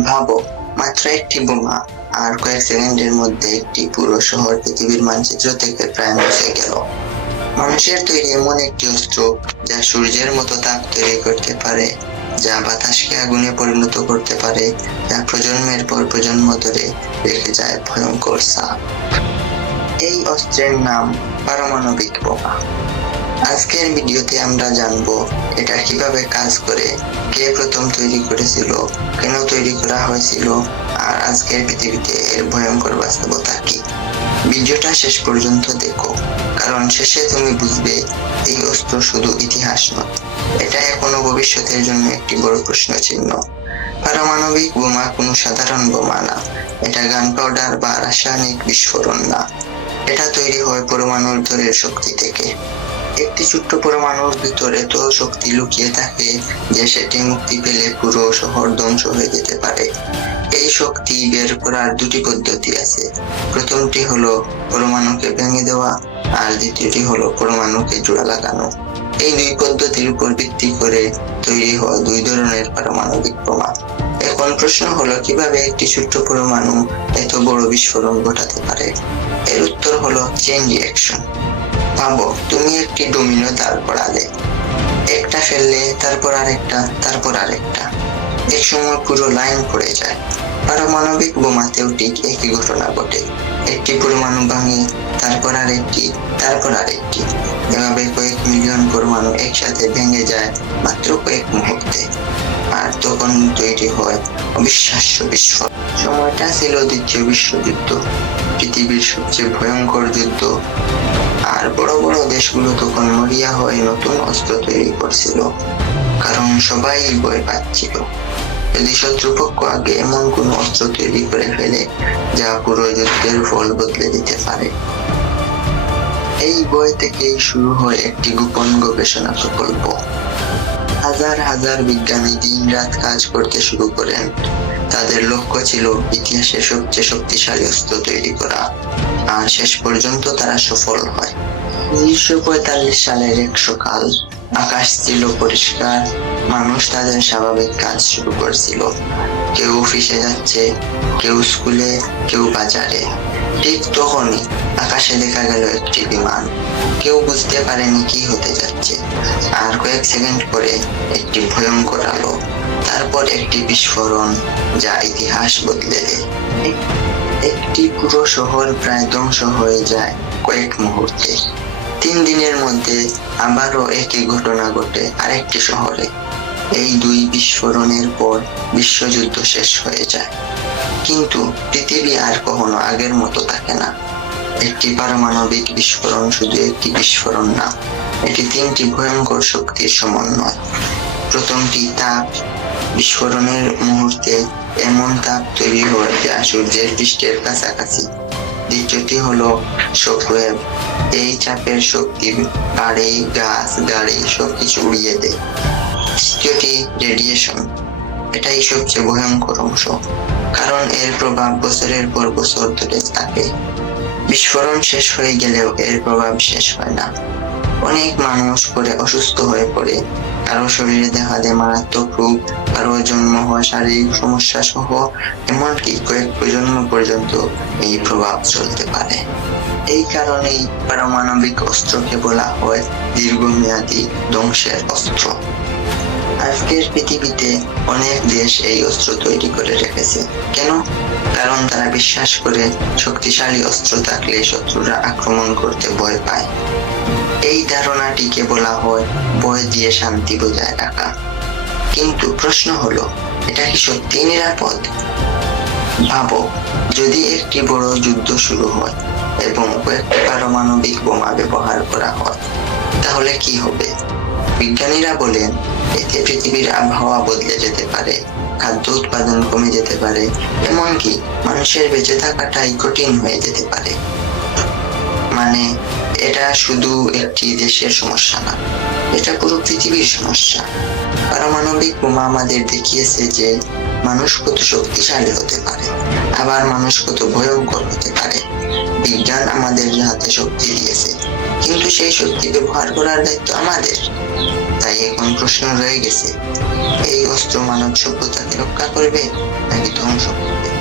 ভাবো, মাত্র একটি বোমা আর কয়েক সেকেন্ডের মধ্যে একটি পুরো শহর পৃথিবীর মানচিত্র থেকে প্রায় মুছে গেল। মানুষের তৈরি এমন একটি অস্ত্র যা সূর্যের মতো তাপ তৈরি করতে পারে, যা বাতাসকে আগুনে পরিণত করতে পারে, যা প্রজন্মের পর প্রজন্ম ধরে রেখে যায় ভয়ঙ্কর ছাপ। এই অস্ত্রের নাম পারমাণবিক বোমা। আজকের ভিডিওতে আমরা জানবো এটা কিভাবে কাজ করে, কে প্রথম তৈরি করেছিল, কেন তৈরি করা হয়েছিল, আর আজকের পৃথিবীতে এর ভয়ঙ্কর বাস্তবতা কি। ভিডিওটা শেষ পর্যন্ত দেখো, কারণ শেষে তুমি বুঝবে এই অস্ত্র শুধু ইতিহাস নয়, এটা এখনো ভবিষ্যতের জন্য একটি বড় প্রশ্ন চিহ্ন। পারমাণবিক বোমা কোনো সাধারণ বোমা না, এটা গান পাউডার বা রাসায়নিক বিস্ফোরণ না, এটা তৈরি হয় পরমাণুর ধ্বনির শক্তি থেকে। একটি ছোট্ট পরমাণুর ভিতরে এত শক্তি লুকিয়ে থাকে যে সেটি মুক্তি পেলে পুরো শহর ধ্বংস হয়ে যেতে পারে। এই শক্তি বের করার দুটি পদ্ধতি আছে। প্রথমটি হলো পরমাণুকে ভেঙে দেওয়া, আর দ্বিতীয়টি হলো পরমাণুকে জোড়া লাগানো। এই দুই পদ্ধতির উপর ভিত্তি করে তৈরি হয় দুই ধরনের পারমাণবিক বোমা। এখন প্রশ্ন হলো, কিভাবে একটি ছোট্ট পরমাণু এত বড় বিস্ফোরণ ঘটাতে পারে? এর উত্তর হলো চেইন রিঅ্যাকশন। ভাবো, তুমি একটি ডোমিনো দাঁড় করালে, একটা ফেললে, তারপর আরেকটা, তারপর আরেকটা, এক সময় পুরো লাইন পড়ে যায়। পারমাণবিক বোমাতেও ঠিক একই ঘটনা ঘটে। একটি পরমাণু ভাঙে, তারপর আরেকটি, তারপর আরেকটি, এভাবে কয়েক মিলিয়ন পরমাণু একসাথে ভেঙে যায় মাত্র কয়েক মুহূর্তে। আর তখন তৈরি হয় অবিশ্বাস্য বিস্ফোরণ। সময়টা ছিল দ্বিতীয় বিশ্বযুদ্ধ, পৃথিবীর সবচেয়ে ভয়ঙ্কর যুদ্ধ। আর বড় বড় দেশগুলো তখন মরিয়া হয়ে নতুন অস্ত্র তৈরি করছিল, কারণ সবাই ভয় পাচ্ছিল যদি শত্রুপক্ষ আগে এমন কোন অস্ত্র তৈরি করে ফেলে যা পুরো যুদ্ধের ফল বদলে দিতে পারে। এই বই থেকেই শুরু হয় একটি গোপন গবেষণা প্রকল্প। হাজার হাজার বিজ্ঞানী দিন রাত কাজ করতে শুরু করেন। তাদের লক্ষ্য ছিল ইতিহাসের সবচেয়ে শক্তিশালী অস্ত্র তৈরি করা, আর শেষ পর্যন্ত তারা সফল হয়। 1945 সালের এক সকাল, আকাশ ছিল পরিষ্কার, মানুষ তাদের স্বাভাবিক কাজ শুরু করছিল। কেউ অফিসে যাচ্ছে, কেউ স্কুলে, কেউ বাজারে। ঠিক তখনই আকাশে দেখা গেল একটি বিমান। কেউ বুঝতে পারেনি কি হতে যাচ্ছে, আর কয়েক সেকেন্ড পরে একটি ভয়ঙ্কর আলো, তারপর একটি বিস্ফোরণ যা ইতিহাস বদলে দেয়। একটি পুরো শহর প্রায় ধ্বংস হয়ে যায় কয়েক মুহূর্তে। 3 দিনের মধ্যে আবারও একই ঘটনা ঘটে আরেকটি শহরে। এই দুই বিস্ফোরণের পর বিশ্বযুদ্ধ শেষ হয়ে যায়। কিন্তু পৃথিবী আর কখনো আগের মতো থাকে না। একটি পারমাণবিক বিস্ফোরণ শুধু একটি বিস্ফোরণ না, এটি 3টি ভয়ঙ্কর শক্তির সমন্বয়। প্রথমটি তাপ। বিস্ফোরণের মুহূর্তে এমন তাপ তৈরি হয় যা সূর্যের পৃষ্ঠের কাছাকাছি। দ্বিতীয়টি হলো শকওয়েভ। এই চাপের শক্তি বাড়ি, গাছ, গাড়ি সবকিছু উড়িয়ে দেয়। তৃতীয়টি রেডিয়েশন। এটাই সবচেয়ে ভয়ঙ্কর অংশ, কারণ এর প্রভাব বছরের পর বছর ধরে থাকে। বিস্ফোরণ শেষ হয়ে গেলেও এর প্রভাব শেষ হয় না। অনেক মানুষ পরে অসুস্থ হয়ে পড়ে, কারো শরীরে দেখা দেয় মারাত্মক রোগ, কারো জন্ম হওয়া শারীরিক সমস্যা সহ এমনকি কয়েক প্রজন্ম পর্যন্ত এই প্রভাব চলতে পারে। এই কারণেই পারমাণবিক অস্ত্রকে বলা হয় দীর্ঘমেয়াদী ধ্বংসের অস্ত্র। আজকের পৃথিবীতে অনেক দেশ এই অস্ত্র তৈরি করে রেখেছে। কেন? কারণ তারা বিশ্বাস করে শক্তিশালী অস্ত্র থাকলে শত্রুরা আক্রমণ করতে ভয় পায়। এই ধারণাটিকে বলা হয় ভয় দিয়ে শান্তি বজায় রাখা। কিন্তু প্রশ্ন হলো, এটা কি সত্যি নিরাপদ? ভাবো, যদি একটি বড় যুদ্ধ শুরু হয় এবং কয়েকটি পারমাণবিক বোমা ব্যবহার করা হয়, তাহলে কি হবে? বিজ্ঞানীরা বলেন এতে পৃথিবীর আবহাওয়া বদলে যেতে পারে, খাদ্য উৎপাদন কমে যেতে পারে, এমনকি মানুষের বেঁচে থাকাটাই কঠিন হয়ে যেতে পারে। মানে, এটা শুধু একটি দেশের সমস্যা না, এটা পুরো পৃথিবীর সমস্যা। পারমাণবিক বোমা আমাদের দেখিয়েছে যে মানুষ কত শক্তিশালী হতে পারে, আবার মানুষ কত ভয়ঙ্কর হতে পারে। বিজ্ঞান আমাদের হাতে শক্তি দিয়েছে, কিন্তু সেই শক্তি ব্যবহার করার দায়িত্ব আমাদের। তাই এখন প্রশ্ন রয়ে গেছে, এই অস্ত্র মানব সভ্যতাকে রক্ষা করবে নাকি ধ্বংস করবে?